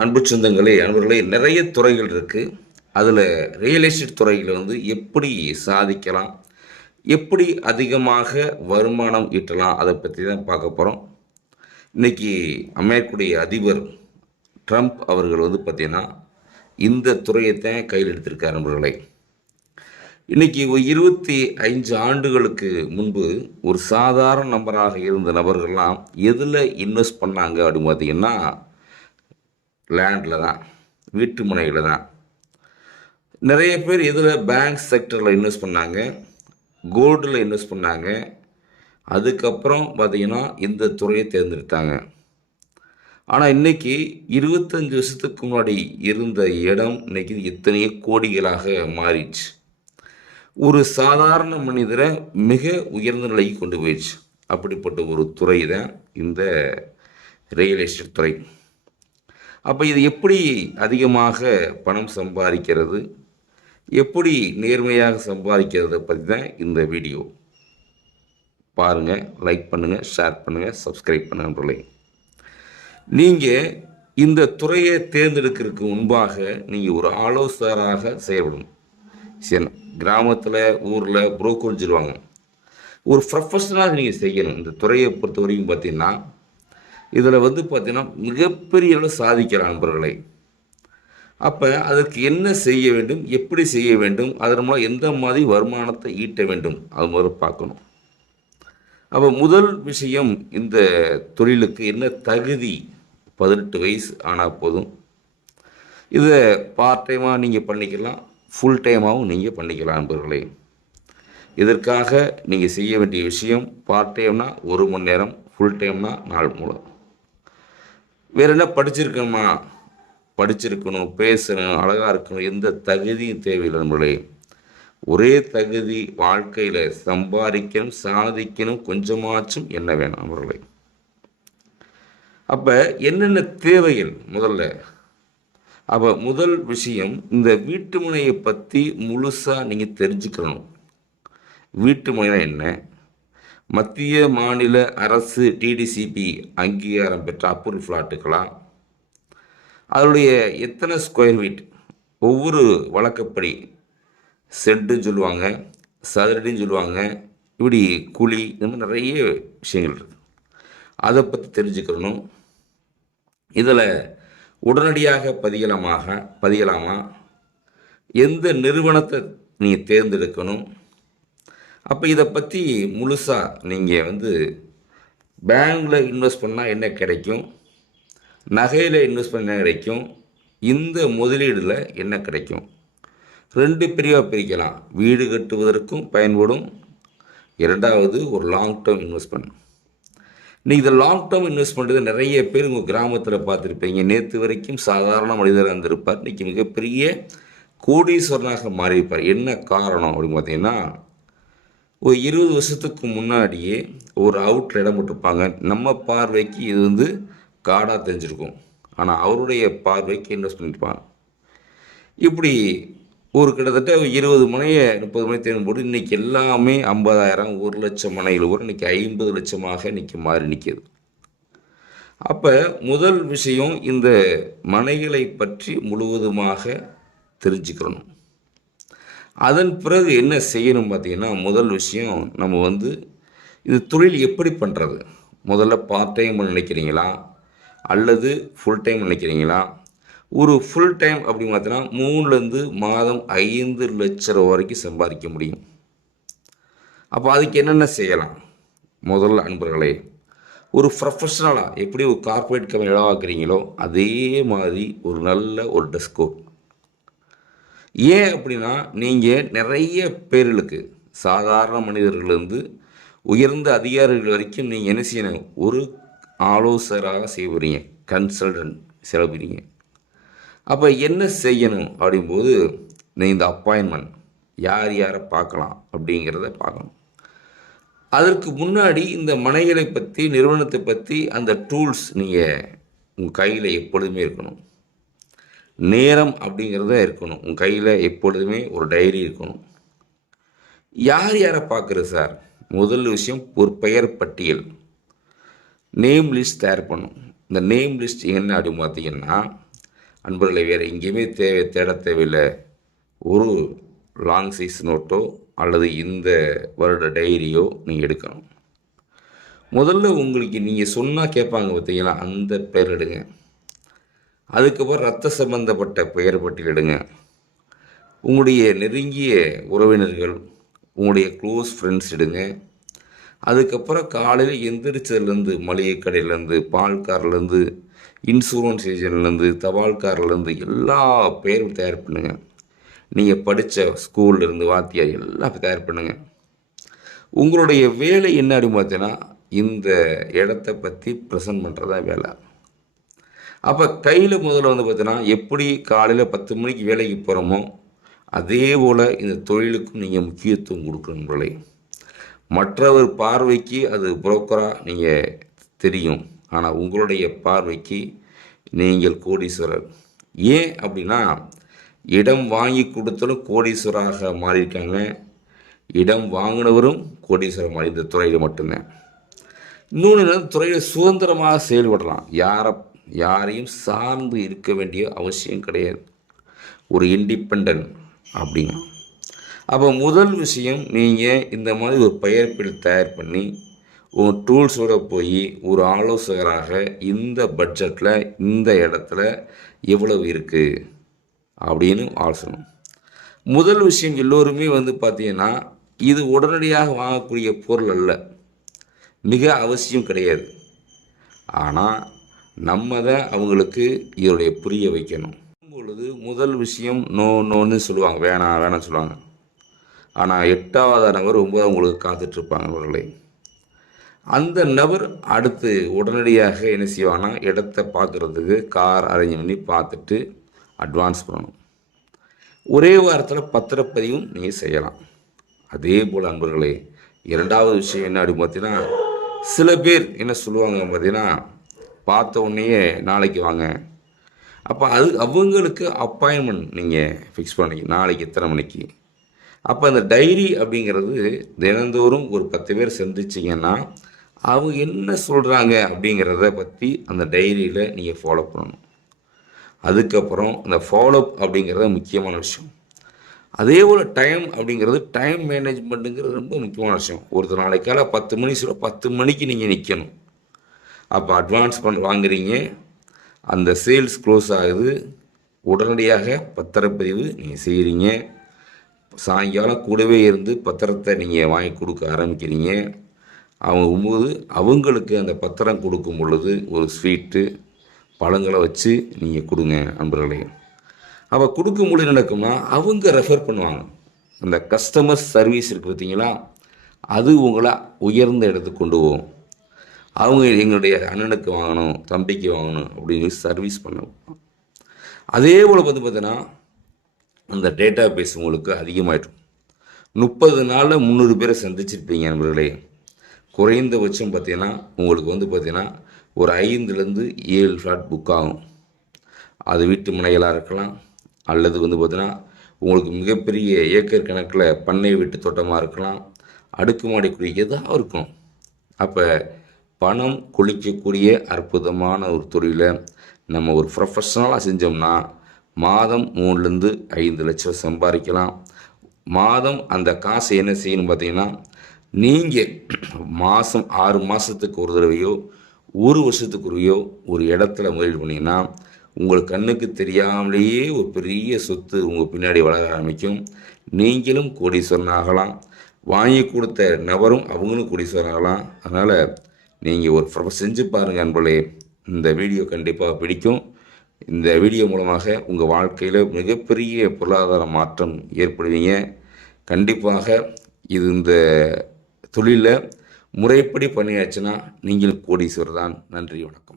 அன்பு சொந்தங்களே அன்பர்களே நிறைய துறைகள் இருக்குது அதில் ரியல் எஸ்டேட் துறையில் வந்து எப்படி சாதிக்கலாம் எப்படி அதிகமாக வருமானம் ஈட்டலாம் அதை பற்றி தான் பார்க்க போகிறோம் இன்றைக்கி அமெரிக்குடைய அதிபர் ட்ரம்ப் அவர்கள் வந்து பார்த்திங்கன்னா இந்த துறையைத்தான் கையில் எடுத்திருக்கார் நண்பர்களே இன்றைக்கி இருபத்தி ஐந்து ஆண்டுகளுக்கு முன்பு ஒரு சாதாரண நபராக இருந்த நபர்கள்லாம் எதில் இன்வெஸ்ட் பண்ணாங்க அப்படின்னு பார்த்தீங்கன்னா லேண்டில் தான் வீட்டு முனையில் தான். நிறைய பேர் இதில் பேங்க் செக்டரில் இன்வெஸ்ட் பண்ணாங்க கோல்டில் இன்வெஸ்ட் பண்ணாங்க அதுக்கப்புறம் பார்த்திங்கன்னா இந்த துறையை தேர்ந்தெடுத்தாங்க. ஆனால் இன்னைக்கு இருபத்தஞ்சி வருஷத்துக்கு முன்னாடி இருந்த இடம் இன்னைக்கு எத்தனையோ கோடிகளாக மாறிடுச்சு. ஒரு சாதாரண மனிதரை மிக உயர்ந்த நிலைக்கு கொண்டு போயிடுச்சு. அப்படிப்பட்ட ஒரு துறை தான் இந்த ரியல் எஸ்டேட் துறை. அப்போ இது எப்படி அதிகமாக பணம் சம்பாதிக்கிறது? எப்படி நேர்மையாக சம்பாதிக்கிறத பற்றி தான் இந்த வீடியோ. பாருங்கள் லைக் பண்ணுங்கள் ஷேர் பண்ணுங்கள் சப்ஸ்கிரைப் பண்ணுங்கள் நீங்கள் இந்த துறையை தேர்ந்தெடுக்கிறதுக்கு முன்பாக நீங்கள் ஒரு ஆலோசகராக செயல்படணும். சரி கிராமத்தில் ஊரில் புரோக்கர்னு சொல்லுவாங்க. ஒரு ப்ரொஃபஷனலாக நீங்கள் செய்யணும். இந்த துறையை பொறுத்த வரைக்கும் பார்த்தீங்கன்னா இதில் வந்து பார்த்திங்கன்னா மிகப்பெரிய அளவு சாதிக்கிற நண்பர்களை. அப்போ அதற்கு என்ன செய்ய வேண்டும் எப்படி செய்ய வேண்டும் அதன் மூலம் எந்த மாதிரி வருமானத்தை ஈட்ட வேண்டும் அது மாதிரி பார்க்கணும். அப்போ முதல் விஷயம் இந்த தொழிலுக்கு என்ன தகுதி? பதினெட்டு வயசு ஆனால் போதும். இதை பார்ட் டைமாக நீங்கள் பண்ணிக்கலாம் ஃபுல் டைமாகவும் நீங்கள் பண்ணிக்கலாம் நண்பர்களே. இதற்காக நீங்கள் செய்ய வேண்டிய விஷயம் பார்ட் டைம்னா ஒரு மணி நேரம் ஃபுல் டைம்னா நாள் மூலம் வேற என்ன படிச்சிருக்கணுமா? படிச்சிருக்கணும் பேசணும் அழகாக இருக்கணும். எந்த தகுதியும் தேவையில்லை நம்மளே. ஒரே தகுதி வாழ்க்கையில் சம்பாதிக்கணும் சாதிக்கணும் கொஞ்சமாச்சும் என்ன வேணும் நண்பர்களே அப்போ என்னென்ன தேவைகள் முதல்ல? அப்போ முதல் விஷயம் இந்த வீட்டு முனையை பற்றி முழுசாக நீங்கள் தெரிஞ்சுக்கணும். வீட்டு முனைனா என்ன? மத்திய மாநில அரசு டிடிசிபி அங்கீகாரம் பெற்ற அப்ரூவ் ஃப்ளாட்டுக்கெல்லாம் அதனுடைய எத்தனை ஸ்கொயர் ஃபீட் ஒவ்வொரு வழக்கப்படி செட்டுன்னு சொல்லுவாங்க சதுரடின்னு சொல்லுவாங்க இப்படி குழி இந்த மாதிரி நிறைய விஷயங்கள் இருக்குது அதை பற்றி தெரிஞ்சுக்கணும். இதில் உடனடியாக பதியலாமாக பதியலாமா? எந்த நிறுவனத்தை நீங்கள் தேர்ந்தெடுக்கணும்? அப்போ இதை பற்றி முழுசாக நீங்கள் வந்து பேங்கில் இன்வெஸ்ட் பண்ணால் என்ன கிடைக்கும்? நகையில் இன்வெஸ்ட் பண்ண என்ன கிடைக்கும்? இந்த முதலீடில் என்ன கிடைக்கும்? ரெண்டு பிரிவாக பிரிக்கலாம். வீடு கட்டுவதற்கும் பயன்படும். இரண்டாவது ஒரு லாங் டேர்ம் இன்வெஸ்ட்மெண்ட் நீங்கள் இந்த லாங் டேர்ம் பண்ணுறது நிறைய பேர் உங்கள் கிராமத்தில் பார்த்துருப்பீங்க. நேற்று வரைக்கும் சாதாரண மனிதராக இருந்திருப்பார். இன்றைக்கி மிகப்பெரிய கோடீஸ்வரனாக மாறியிருப்பார். என்ன காரணம் அப்படின்னு பார்த்தீங்கன்னா ஒரு இருபது வருஷத்துக்கு முன்னாடியே ஒரு அவுட்டில் இடம் போட்டிருப்பாங்க. நம்ம பார்வைக்கு இது வந்து காடாக தெரிஞ்சிருக்கும். ஆனால் அவருடைய பார்வைக்கு இன்வெஸ்ட் பண்ணியிருப்பாங்க இப்படி ஒரு கிட்டத்தட்ட இருபது மனையை முப்பது மணி தேடும் போது இன்றைக்கி எல்லாமே ஐம்பதாயிரம் ஒரு லட்சம் மனையில் கூட இன்றைக்கி ஐம்பது லட்சமாக இன்றைக்கி மாறி நிற்கிது அப்போ முதல் விஷயம் இந்த மனைகளை பற்றி முழுவதுமாக தெரிஞ்சுக்கணும். அதன் பிறகு என்ன செய்யணும் பார்த்தீங்கன்னா முதல் விஷயம் நம்ம வந்து இது தொழில் எப்படி பண்ணுறது முதல்ல பார்ட் டைம் நினைக்கிறீங்களா? அல்லது ஃபுல் டைம் நினைக்கிறீங்களா? ஒரு ஃபுல் டைம் அப்படின்னு பார்த்தீங்கன்னா மூணுலேருந்து மாதம் ஐந்து லட்ச ரூபா வரைக்கும் சம்பாதிக்க முடியும். அப்போ அதுக்கு என்னென்ன செய்யலாம்? முதல்ல அன்பர்களே ஒரு ப்ரொஃபஷ்னலாக எப்படி ஒரு கார்ப்பரேட் கம்பெனி இடவாக்குறீங்களோ அதே மாதிரி ஒரு நல்ல ஒரு டெஸ்கோ ஏன் அப்படின்னா நீங்கள் நிறைய பேர்களுக்கு சாதாரண மனிதர்கள்லேருந்து உயர்ந்த அதிகாரிகள் வரைக்கும் நீங்கள் என்ன செய்யணும்? ஒரு ஆலோசகராக செய்வீங்க கன்சல்டன்ட் செலவுறீங்க அப்போ என்ன செய்யணும் அப்படிங்கும்போது நீ இந்த அப்பாயின்மெண்ட் யார் யாரை பார்க்கலாம் அப்படிங்கிறத பார்க்கணும். அதற்கு முன்னாடி இந்த மனைகளை பற்றி நிறுவனத்தை பற்றி அந்த டூல்ஸ் நீங்கள் உங்கள் கையில் எப்பொழுதுமே இருக்கணும். நேரம் அப்படிங்கிறத இருக்கணும். உங்கள் கையில் எப்பொழுதுமே ஒரு டைரி இருக்கணும். யார் யாரை பார்க்குறது சார்? முதல் விஷயம் ஒரு பெயர் பட்டியல். நேம் லிஸ்ட் தயார் பண்ணும் இந்த நேம் லிஸ்ட் என்ன அப்படின்னு பார்த்தீங்கன்னா அன்பர்களை வேறு எங்கேயுமே தேவை தேட தேவையில்லை. ஒரு லாங் சைஸ் நோட்டோ அல்லது இந்த வருட டைரியோ நீங்கள் எடுக்கணும். முதல்ல உங்களுக்கு நீங்கள் சொன்னால் கேட்பாங்க பார்த்தீங்களா? அந்த பெயர் எடுங்க. அதுக்கப்புறம் ரத்த சம்பந்தப்பட்ட பெயர் பட்டியலிடுங்க. உங்களுடைய நெருங்கிய உறவினர்கள் உங்களுடைய க்ளோஸ் ஃப்ரெண்ட்ஸ் இடுங்க. அதுக்கப்புறம் காலையில் எந்திரிச்சதுலேருந்து மளிகை கடையிலேருந்து பால்கார்லேருந்து இன்சூரன்ஸ் ஏஜென்ட்லேருந்து தபால்கார்லேருந்து எல்லா பேரும் தயார் பண்ணுங்கள் நீங்கள் படித்த ஸ்கூல்லேருந்து வாத்தியார் எல்லாம் தயார் பண்ணுங்க. உங்களுடைய வேலை என்ன அப்படின்னு பார்த்தீங்கன்னா இந்த இடத்த பற்றி ப்ரெசன்ட் பண்ணுறதா வேலை. அப்போ கையில் முதல்ல வந்து பார்த்தீங்கன்னா எப்படி காலையில் பத்து மணிக்கு வேலைக்கு போகிறோமோ அதே போல் இந்த தொழிலுக்கும் நீங்கள் முக்கியத்துவம் கொடுக்கணும் மற்றவர் பார்வைக்கு அது புரோக்கராக நீங்கள் தெரியும். ஆனால் உங்களுடைய பார்வைக்கு நீங்கள் கோடீஸ்வரர். ஏன் அப்படின்னா இடம் வாங்கி கொடுத்தாலும் கோடீஸ்வராக மாறியிருக்காங்க. இடம் வாங்கினவரும் கோடீஸ்வரர் மாறி இந்த துறையில் மட்டும்தான். இன்னொன்று துறையில் சுதந்திரமாக செயல்படலாம். யாரை யாரையும் சார்ந்து இருக்க வேண்டிய அவசியம் கிடையாது. ஒரு இண்டிபெண்ட் அப்படிங்க அப்போ முதல் விஷயம் நீங்கள் இந்த மாதிரி ஒரு பெயர்ப்பில் தயார் பண்ணி உங்கள் டூல்ஸோட போய் ஒரு ஆலோசகராக இந்த பட்ஜெட்டில் இந்த இடத்துல எவ்வளவு இருக்குது அப்படின்னு ஆலோசனை. முதல் விஷயம் எல்லோருமே வந்து பார்த்தீங்கன்னா இது உடனடியாக வாங்கக்கூடிய பொருள் அல்ல. மிக அவசியம் கிடையாது. ஆனால் நம்ம தான் அவங்களுக்கு இதோடைய புரிய வைக்கணும். பொழுது முதல் விஷயம் நோ நோன்னு சொல்லுவாங்க. வேணாம் வேணாம் சொல்லுவாங்க. ஆனால் எட்டாவது நபர் ஒன்பதாம் உங்களுக்கு காத்துட்ருப்பாங்க அவர்களை. அந்த நபர் அடுத்து உடனடியாக என்ன செய்வாங்கன்னா இடத்த பார்க்குறதுக்கு கார் அரேஞ்ச் பண்ணி பார்த்துட்டு அட்வான்ஸ் பண்ணணும். ஒரே வாரத்தில் பத்திரப்பதிவும் நீங்கள் செய்யலாம். அதே போல் அன்பர்களே இரண்டாவது விஷயம் என்ன அப்படின்னு பார்த்தீங்கன்னா சில பேர் என்ன சொல்லுவாங்க பார்த்தீங்கன்னா பார்த்த உடனேயே நாளைக்கு வாங்க. அப்போ அது அவங்களுக்கு அப்பாயின்மெண்ட் நீங்கள் ஃபிக்ஸ் பண்ணி நாளைக்கு எத்தனை மணிக்கு? அப்போ அந்த டைரி அப்படிங்கிறது தினந்தோறும் ஒரு பத்து பேர் சந்திச்சிங்கன்னா அவங்க என்ன சொல்கிறாங்க அப்படிங்கிறத பற்றி அந்த டைரியில் நீங்கள் ஃபாலோ பண்ணணும். அதுக்கப்புறம் அந்த ஃபாலோஅப் அப்படிங்கிறது முக்கியமான விஷயம். அதே போல் டைம் அப்படிங்கிறது டைம் மேனேஜ்மெண்ட்டுங்கிறது ரொம்ப முக்கியமான விஷயம். ஒருத்தர் நாளைக்கால பத்து மணி சொல்ல பத்து மணிக்கு நீங்கள் நிற்கணும் அப்போ அட்வான்ஸ் பண்ண வாங்குறீங்க. அந்த சேல்ஸ் க்ளோஸ் ஆகுது. உடனடியாக பத்திரப்பதிவு நீங்கள் செய்கிறீங்க சாயங்காலம் கூடவே இருந்து பத்திரத்தை நீங்கள் வாங்கி கொடுக்க ஆரம்பிக்கிறீங்க. அவங்க போது அவங்களுக்கு அந்த பத்திரம் கொடுக்கும் பொழுது ஒரு ஸ்வீட்டு பழங்களை வச்சு நீங்கள் கொடுங்க நண்பர்களே. அப்போ கொடுக்கும் பொழுது நடக்கும்னா அவங்க ரெஃபர் பண்ணுவாங்க. அந்த கஸ்டமர் சர்வீஸ் இருக்குது பார்த்தீங்களா? அது உங்களை உயர்ந்த இடத்துக்கு கொண்டு போகும். அவங்க எங்களுடைய அண்ணனுக்கு வாங்கணும் தம்பிக்கு வாங்கணும் அப்படின்னு சர்வீஸ் பண்ண அதே போல் வந்து பார்த்தீங்கன்னா அந்த டேட்டா பேஸ் உங்களுக்கு அதிகமாகிடும் முப்பது நாளில் முந்நூறு பேரை சந்திச்சிருப்பீங்க நண்பர்களே. குறைந்தபட்சம் பார்த்தீங்கன்னா உங்களுக்கு வந்து பார்த்தீங்கன்னா ஒரு ஐந்துலேருந்து ஏழு ஃப்ளாட் புக் ஆகும். அது வீட்டு மனைகளாக இருக்கலாம் அல்லது வந்து பார்த்தீங்கன்னா உங்களுக்கு மிகப்பெரிய ஏக்கர் கணக்கில் பண்ணை வீட்டு தோட்டமாக இருக்கலாம் அடுக்குமாடி குடி எதாக இருக்கும் அப்போ பணம் கொளிக்கக்கூடிய அற்புதமான ஒரு தொழிலை நம்ம ஒரு ப்ரொஃபஷனலாக செஞ்சோம்னா மாதம் மூணுலேருந்து ஐந்து லட்சம் சம்பாதிக்கலாம். மாதம் அந்த காசை என்ன செய்யணும் பார்த்தீங்கன்னா நீங்கள் மாதம் ஆறு மாதத்துக்கு ஒரு தடவையோ ஒரு வருஷத்துக்கு ஒருவையோ ஒரு இடத்துல முதலீடு பண்ணிங்கன்னா உங்கள் கண்ணுக்கு தெரியாமலேயே ஒரு பெரிய சொத்து உங்கள் பின்னாடி வளர ஆரம்பிக்கும். நீங்களும் கோடீஸ்வரன் ஆகலாம். வாங்கி கொடுத்த நபரும் அவங்களும் கோடீஸ்வரன் ஆகலாம். அதனால் நீங்கள் ஒரு ப்ரொ- செஞ்சு பாருங்கள் அன்பளே இந்த வீடியோ கண்டிப்பாக பிடிக்கும். இந்த வீடியோ மூலமாக உங்கள் வாழ்க்கையில் மிகப்பெரிய பொருளாதார மாற்றம் ஏற்படுவீங்க. கண்டிப்பாக இது இந்த தொழிலில் முறைப்படி பண்ணியாச்சுன்னா நீங்களும் கோடீஸ்வரர் தான். நன்றி வணக்கம்.